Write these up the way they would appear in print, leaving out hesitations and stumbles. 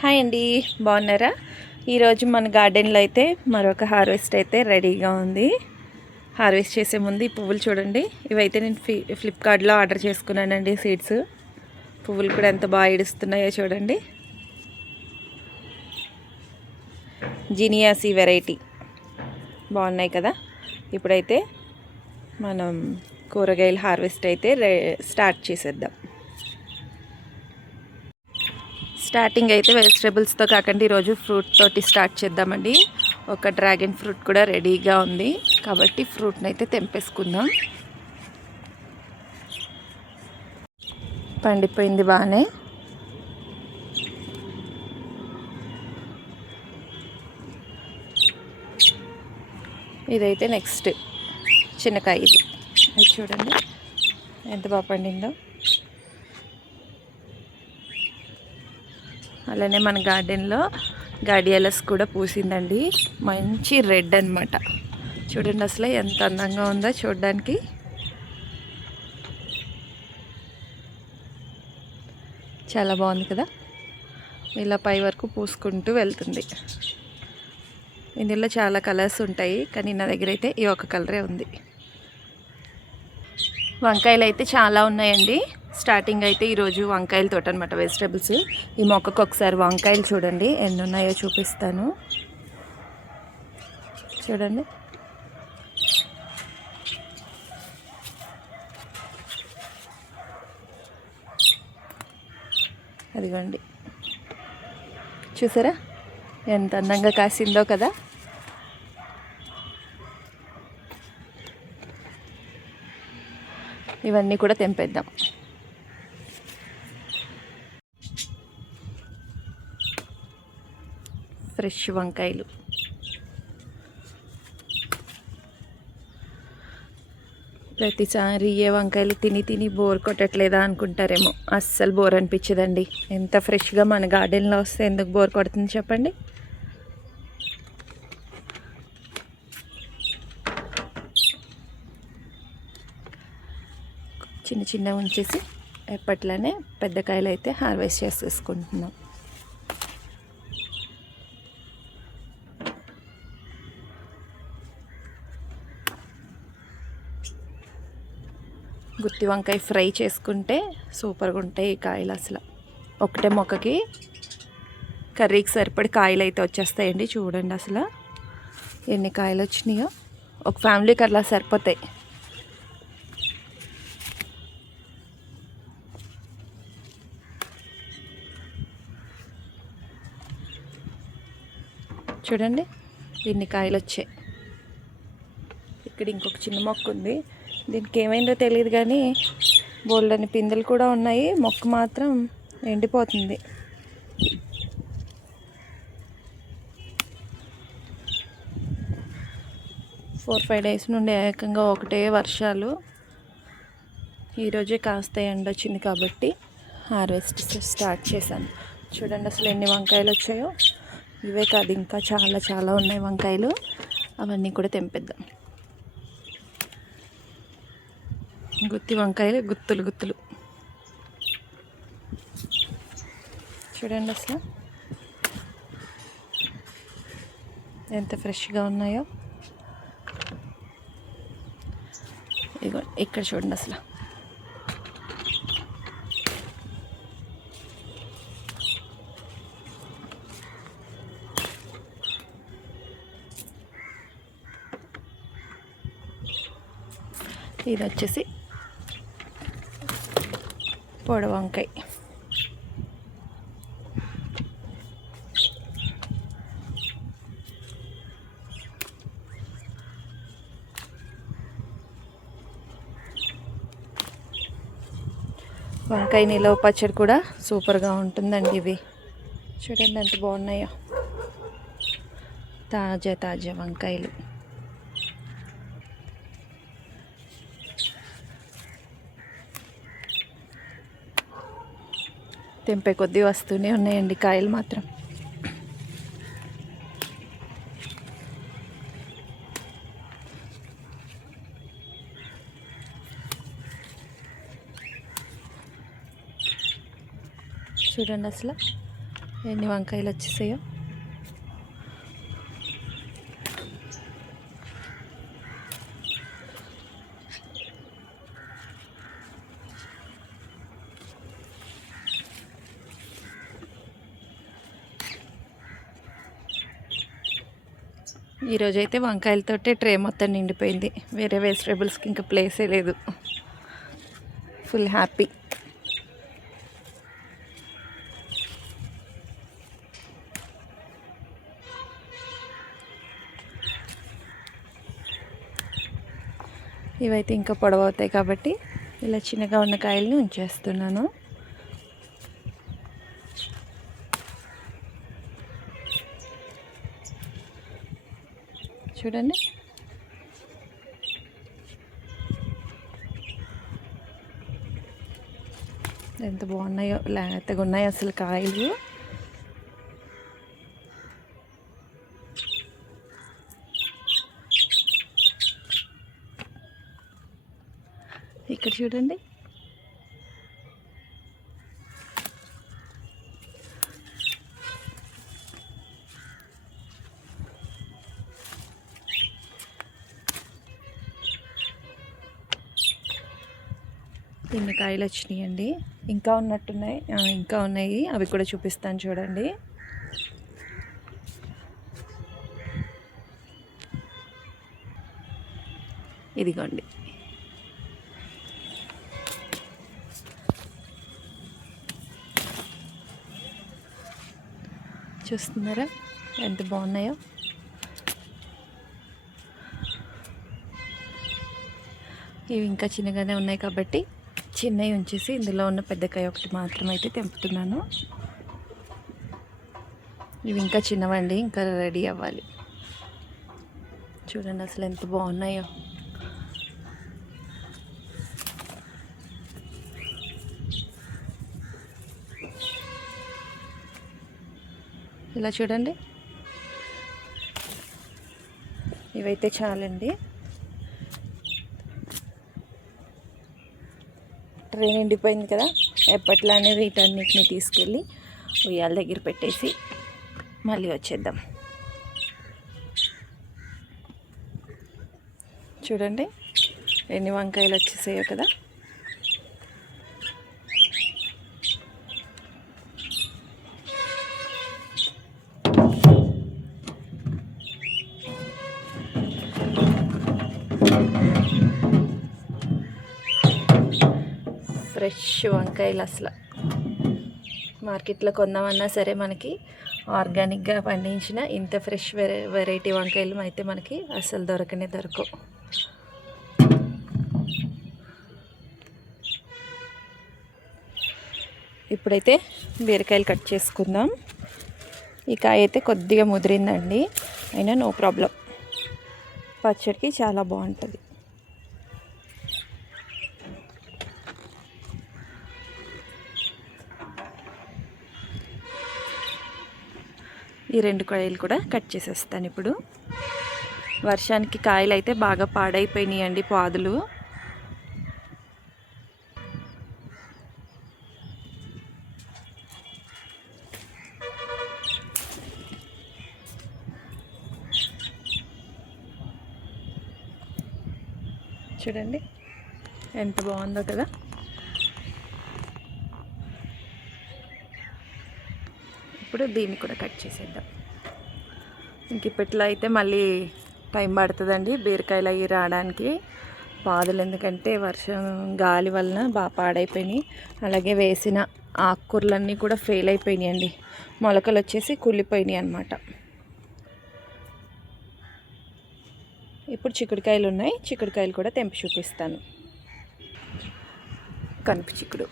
Hi అండి, బాగున్నారా? ఈరోజు మన గార్డెన్లో అయితే మరొక హార్వెస్ట్ అయితే రెడీగా ఉంది. హార్వెస్ట్ చేసే ముందు ఈ పువ్వులు చూడండి. ఇవైతే నేను ఫ్లిప్కార్ట్లో ఆర్డర్ చేసుకున్నానండి. సీడ్స్ పువ్వులు కూడా ఎంత బాగా ఇడుస్తున్నాయో చూడండి. జీనియాసీ వెరైటీ బాగున్నాయి కదా. ఇప్పుడైతే మనం కూరగాయల హార్వెస్ట్ అయితే స్టార్ట్ చేసేద్దాం. స్టార్టింగ్ అయితే వెజిటేబుల్స్తో కాకుండా ఈరోజు ఫ్రూట్ తోటి స్టార్ట్ చేద్దామండి. ఒక డ్రాగన్ ఫ్రూట్ కూడా రెడీగా ఉంది కాబట్టి ఫ్రూట్ని అయితే తెంపేసుకుందాం. పండిపోయింది బాగానే. ఇదైతే నెక్స్ట్ చిన్నకాయ. ఇది చూడండి ఎంత బాగా పండిందో. అలానే మన గార్డెన్లో గార్డియలస్ కూడా పూసిందండి. మంచి రెడ్ అనమాట. చూడండి అసలు ఎంత అందంగా ఉందో చూడడానికి. చాలా బాగుంది కదా. ఇలా పై వరకు పూసుకుంటూ వెళ్తుంది. ఇందులో చాలా కలర్స్ ఉంటాయి కానీ నా దగ్గర అయితే ఈ ఒక కలరే ఉంది. వంకాయలు అయితే చాలా ఉన్నాయండి. స్టార్టింగ్ అయితే ఈరోజు వంకాయల తోట అనమాట, వెజిటేబుల్స్. ఈ మొక్కకు ఒకసారి వంకాయలు చూడండి ఎన్ని ఉన్నాయో చూపిస్తాను. చూడండి అదిగోండి, చూసారా ఎంత అందంగా కాసిందో కదా. ఇవన్నీ కూడా తెంపేద్దాం. ఫ్రెష్ వంకాయలు. ప్రతిసారి ఏ వంకాయలు తిని తిని బోర్ కొట్టట్లేదా అనుకుంటారేమో. అస్సలు బోర్ అనిపించదండి. ఎంత ఫ్రెష్గా మన గార్డెన్లో వస్తే ఎందుకు బోర్ కొడుతుంది చెప్పండి. చిన్న చిన్న ఉంచేసి ఎప్పట్లానే పెద్ద కాయలు అయితే హార్వెస్ట్ చేసేసుకుంటున్నాం. గుత్తి వంకాయ ఫ్రై చేసుకుంటే సూపర్గా ఉంటాయి ఈ కాయలు. అసలు ఒకటే మొక్కకి కర్రీకి సరిపడి కాయలు అయితే వచ్చేస్తాయండి. చూడండి అసలు ఎన్ని కాయలు వచ్చినాయో. ఒక ఫ్యామిలీకి అట్లా సరిపోతాయి. చూడండి ఎన్ని కాయలు వచ్చాయి. ఇక్కడ ఇంకొక చిన్న మొక్క ఉంది. దీనికి ఏమైందో తెలియదు కానీ బోల్డని పిందెలు కూడా ఉన్నాయి. మొక్క మాత్రం ఎండిపోతుంది. ఫోర్ 5 డేస్ నుండి ఏకంగా ఒకటే వర్షాలు. ఈరోజే కాస్త ఎండ వచ్చింది కాబట్టి హార్వెస్ట్ స్టార్ట్ చేశాను. చూడండి అసలు ఎన్ని వంకాయలు వచ్చాయో. ఇవే కాదు ఇంకా చాలా చాలా ఉన్నాయి వంకాయలు. అవన్నీ కూడా తెంపేద్దాం. గుత్తి వంకాయలు గుత్తులు గుత్తులు. చూడండి అసలు ఎంత ఫ్రెష్గా ఉన్నాయో. ఇగో ఇక్కడ చూడండి అసలు ఇది వచ్చేసి పొడ వంకాయ. వంకాయ నిలవ పచ్చడి కూడా సూపర్గా ఉంటుందండి. ఇవి చూడండి ఎంత బాగున్నాయో. తాజా తాజా వంకాయలు. తెంపే కొద్దీ వస్తూనే ఉన్నాయండి కాయలు మాత్రం. చూడండి అసలు ఎన్ని వంకాయలు వచ్చేసాయో. ఈరోజైతే వంకాయలతోటే ట్రే మొత్తం నిండిపోయింది. వేరే వెజిటేబుల్స్కి ఇంకా ప్లేసే లేదు. Full happy. ఇవైతే ఇంకా పొడవవుతాయి కాబట్టి ఇలా చిన్నగా ఉన్న కాయల్ని ఉంచేస్తున్నాను. చూడండి, ఎంత బాగున్నాయో, లేతగా ఉన్నాయి అసలు కాయలు. ఇక్కడ చూడండి, ఎన్ని కాయలు వచ్చినాయండి. ఇంకా ఉన్నట్టున్నాయి, ఇంకా ఉన్నాయి, అవి కూడా చూపిస్తాను చూడండి. ఇదిగోండి, చూస్తున్నారా ఎంత బాగున్నాయో. ఇవి ఇంకా చిన్నగానే ఉన్నాయి కాబట్టి చిన్నవి ఉంచేసి ఇందులో ఉన్న పెద్దకాయ ఒకటి మాత్రం అయితే తెంపుతున్నాను. ఇవి ఇంకా చిన్నవండి, ఇంకా రెడీ అవ్వాలి. చూడండి అసలు ఎంత బాగున్నాయో. ఇలా చూడండి, ఇవైతే చాలండి. ట్రైన్ నిండిపోయింది కదా, ఎప్పట్లానే వీటన్నిటిని తీసుకెళ్ళి ఉయ్యాల దగ్గర పెట్టేసి మళ్ళీ వచ్చేద్దాం. చూడండి ఎన్ని వంకాయలు వచ్చేసాయో కదా. ఫ్రెష్ వంకాయలు అసలు మార్కెట్లో కొందామన్నా సరే మనకి ఆర్గానిక్గా పండించిన ఇంత ఫ్రెష్ వెరైటీ వంకాయలు అయితే మనకి అసలు దొరకవు. ఇప్పుడైతే బీరకాయలు కట్ చేసుకుందాం. ఈ కాయ అయితే కొద్దిగా ముదిరిందండి, అయినా నో ప్రాబ్లం, పచ్చడికి చాలా బాగుంటుంది. ఈ 2 కాయలు కూడా కట్ చేసేస్తాను ఇప్పుడు. వర్షానికి కాయలు అయితే బాగా పాడైపోయినాయండి, పాదులు. చూడండి ఎంత బాగుందో కదా. ఇప్పుడు దీన్ని కూడా కట్ చేసేద్దాం. ఇంక ఇప్పట్లో అయితే మళ్ళీ టైం పడుతుందండి బీరకాయలు అవి రావడానికి, పాదులు. ఎందుకంటే వర్షం గాలి వలన బాగా పాడైపోయినాయి. అలాగే వేసిన ఆకుకూరలన్నీ కూడా ఫెయిల్ అయిపోయినాయండి, మొలకలు వచ్చేసి కుళ్ళిపోయినాయి అన్నమాట. ఇప్పుడు చిక్కుడుకాయలు ఉన్నాయి, చిక్కుడుకాయలు కూడా తెంపి చూపిస్తాను. కనుపు చిక్కుడు,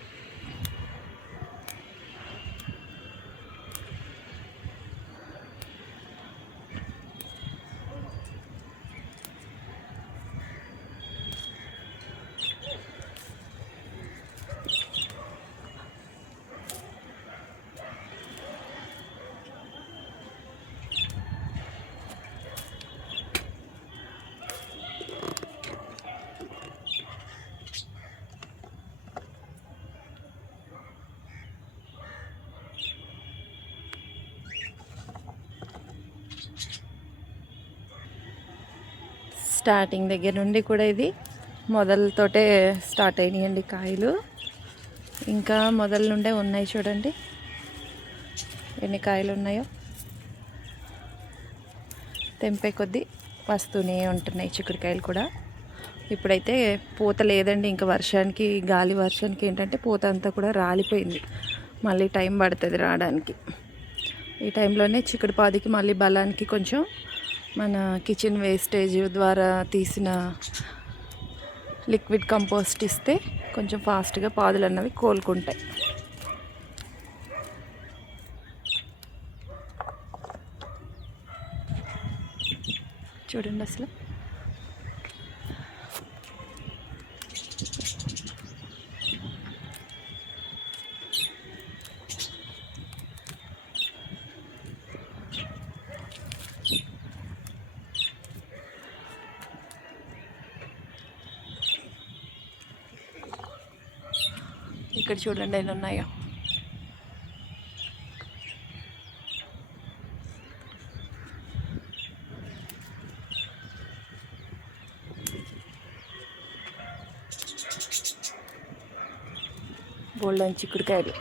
స్టార్టింగ్ దగ్గర నుండి కూడా ఇది మొదలతోటే స్టార్ట్ అయినాయండి కాయలు. ఇంకా మొదల నుండే ఉన్నాయి చూడండి ఎన్ని కాయలు ఉన్నాయో. తెంపే కొద్దీ వస్తూనే ఉంటున్నాయి చిక్కుడుకాయలు కూడా. ఇప్పుడైతే పూత లేదండి, ఇంకా వర్షానికి గాలి వర్షానికి ఏంటంటే పూత అంతా కూడా రాలిపోయింది. మళ్ళీ టైం పడుతుంది రావడానికి. ఈ టైంలోనే చిక్కుడు పాదికి మళ్ళీ బలానికి కొంచెం మన కిచెన్ వేస్టేజ్ ద్వారా తీసిన లిక్విడ్ కంపోస్ట్ ఇస్తే కొంచెం ఫాస్ట్గా పాదులు అన్నవి కోలుకుంటాయి. చూడండి అసలు ఇక్కడ చూడండి ఎన్ని ఉన్నాయో. బోల్డన్ చిక్కుడుకాయలు.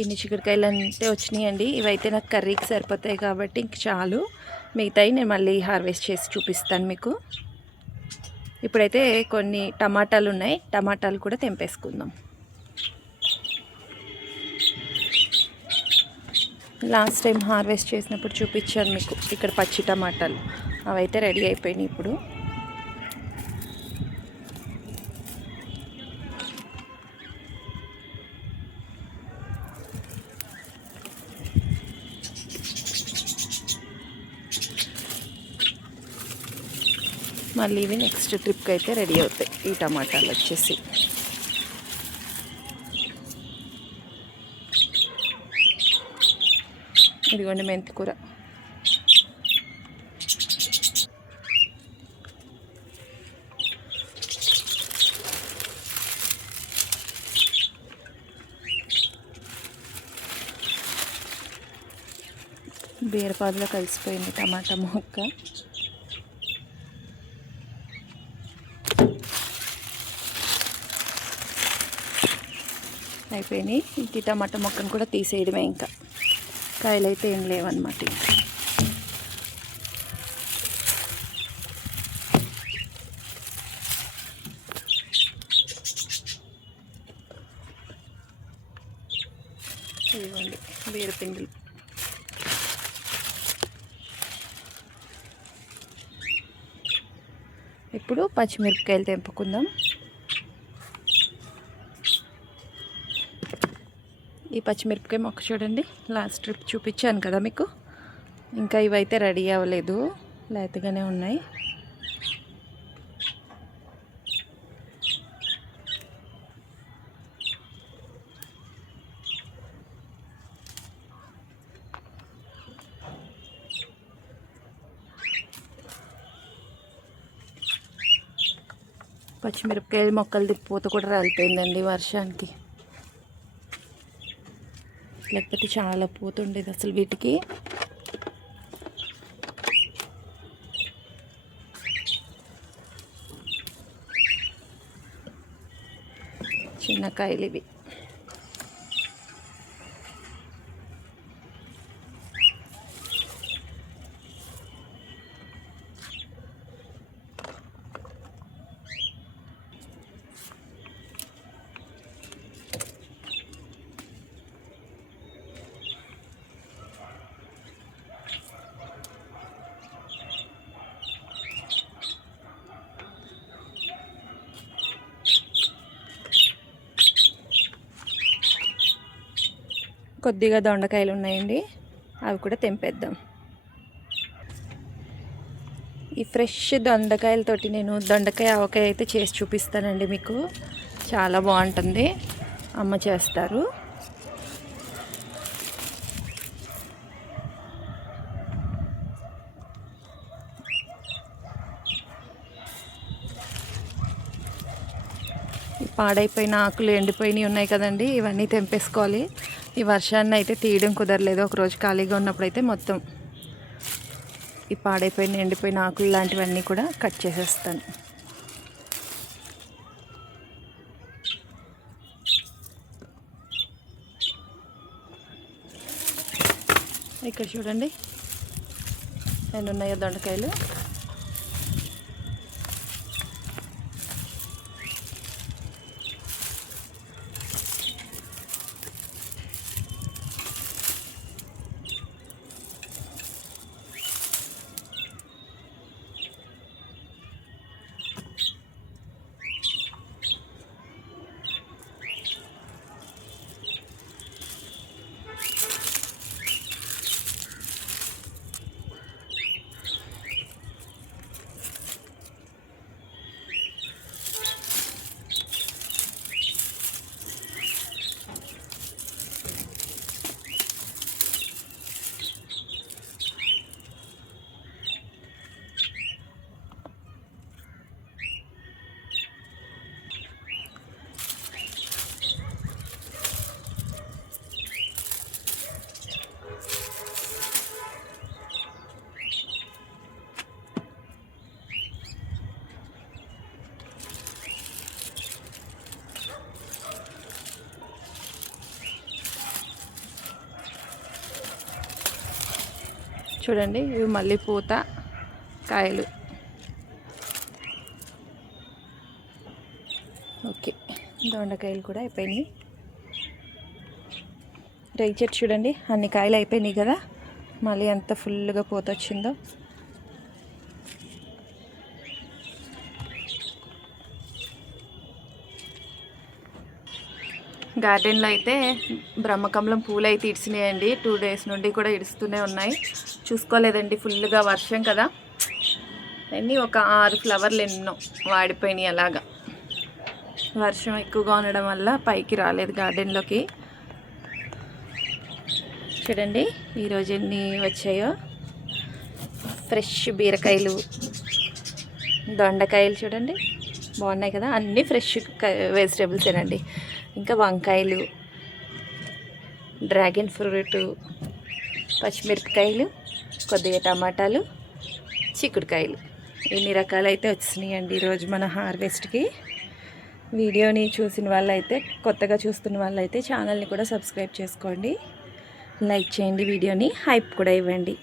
ఇన్ని చిక్కుడుకాయలు అంటే వచ్చినాయండి. ఇవైతే నాకు కర్రీకి సరిపోతాయి కాబట్టి ఇంక చాలు. మిగతాయి నేను మళ్ళీ హార్వెస్ట్ చేసి చూపిస్తాను మీకు. ఇప్పుడైతే కొన్ని టమాటాలు ఉన్నాయి, టమాటాలు కూడా తెంపేసుకుందాం. లాస్ట్ టైం హార్వెస్ట్ చేసినప్పుడు చూపించాను మీకు ఇక్కడ పచ్చి టమాటాలు, అవైతే రెడీ అయిపోయినాయి ఇప్పుడు. మళ్ళీ ఇవి నెక్స్ట్ ట్రిప్కి అయితే రెడీ అవుతాయి ఈ టమాటాలు వచ్చేసి. ఇదిగోండి మెంతి కూర. బీరపాదులో కలిసిపోయింది టమాటా మొక్క. అయిపోయినాయి. ఇంక టమాటా మొక్కను కూడా తీసేయడమే, ఇంకా కాయలు అయితే ఏం లేవన్నమాట. ఇదిగోండి బీరపిండిలు. ఇప్పుడు పచ్చిమిరపకాయలు తెంపుకుందాం. ఈ పచ్చిమిరపకాయ మొక్క చూడండి, లాస్ట్ ట్రిప్ చూపించాను కదా మీకు. ఇంకా ఇవైతే రెడీ అవ్వలేదు, లేతగానే ఉన్నాయి. పచ్చిమిరపకాయ మొక్కలది పూత కూడా రాలిపోయిందండి వర్షానికి, లేకపోతే చాలా పూత ఉండేది అసలు వీటికి. చిన్న కాయలు ఇవి. కొద్దిగా దొండకాయలు ఉన్నాయండి, అవి కూడా తెంపేద్దాం. ఈ ఫ్రెష్ దొండకాయలతోటి నేను దొండకాయ ఆవకాయ అయితే చేసి చూపిస్తానండి మీకు. చాలా బాగుంటుంది, అమ్మ చేస్తారు. ఈ పాడైపోయిన ఆకులు ఎండిపోయినవి ఉన్నాయి కదండి, ఇవన్నీ తెంపేసుకోవాలి. ఈ వర్షాన్ని అయితే తీయడం కుదరలేదు. ఒకరోజు ఖాళీగా ఉన్నప్పుడు అయితే మొత్తం ఈ పాడైపోయిన ఎండిపోయిన ఆకులు లాంటివన్నీ కూడా కట్ చేసేస్తాను. ఇక్కడ చూడండి ఎన్ని ఉన్నాయో దొండకాయలు. చూడండి ఇవి మళ్ళీ పూత కాయలు. ఓకే, దొండకాయలు కూడా అయిపోయినాయి. రేగి చెట్టు చూడండి, అన్ని కాయలు అయిపోయినాయి కదా, మళ్ళీ ఎంత ఫుల్గా పూత వచ్చిందో. గార్డెన్లో అయితే బ్రహ్మకమలం పూలు అయితే ఇడిచినాయండి. 2 days నుండి కూడా ఇడుస్తూనే ఉన్నాయి. చూసుకోలేదండి, ఫుల్గా వర్షం కదా. అన్నీ ఒక 6 ఫ్లవర్లు ఎన్నో వాడిపోయినాయి. అలాగా వర్షం ఎక్కువగా ఉండడం వల్ల పైకి రాలేదు గార్డెన్లోకి. చూడండి ఈరోజు ఎన్ని వచ్చాయో. ఫ్రెష్ బీరకాయలు, దొండకాయలు చూడండి బాగున్నాయి కదా, అన్నీ ఫ్రెష్ వెజిటేబుల్సేనండి. ఇంకా వంకాయలు, డ్రాగన్ ఫ్రూట్, పచ్చిమిరపకాయలు, కొద్దిగా టమాటాలు, చిక్కుడుకాయలు, ఇన్ని రకాలు అయితే వచ్చినాయండి ఈరోజు మన హార్వెస్ట్కి. వీడియోని చూసిన వాళ్ళైతే, కొత్తగా చూస్తున్న వాళ్ళైతే ఛానల్ని కూడా సబ్స్క్రైబ్ చేసుకోండి, లైక్ చేయండి, వీడియోని హైప్ కూడా ఇవ్వండి.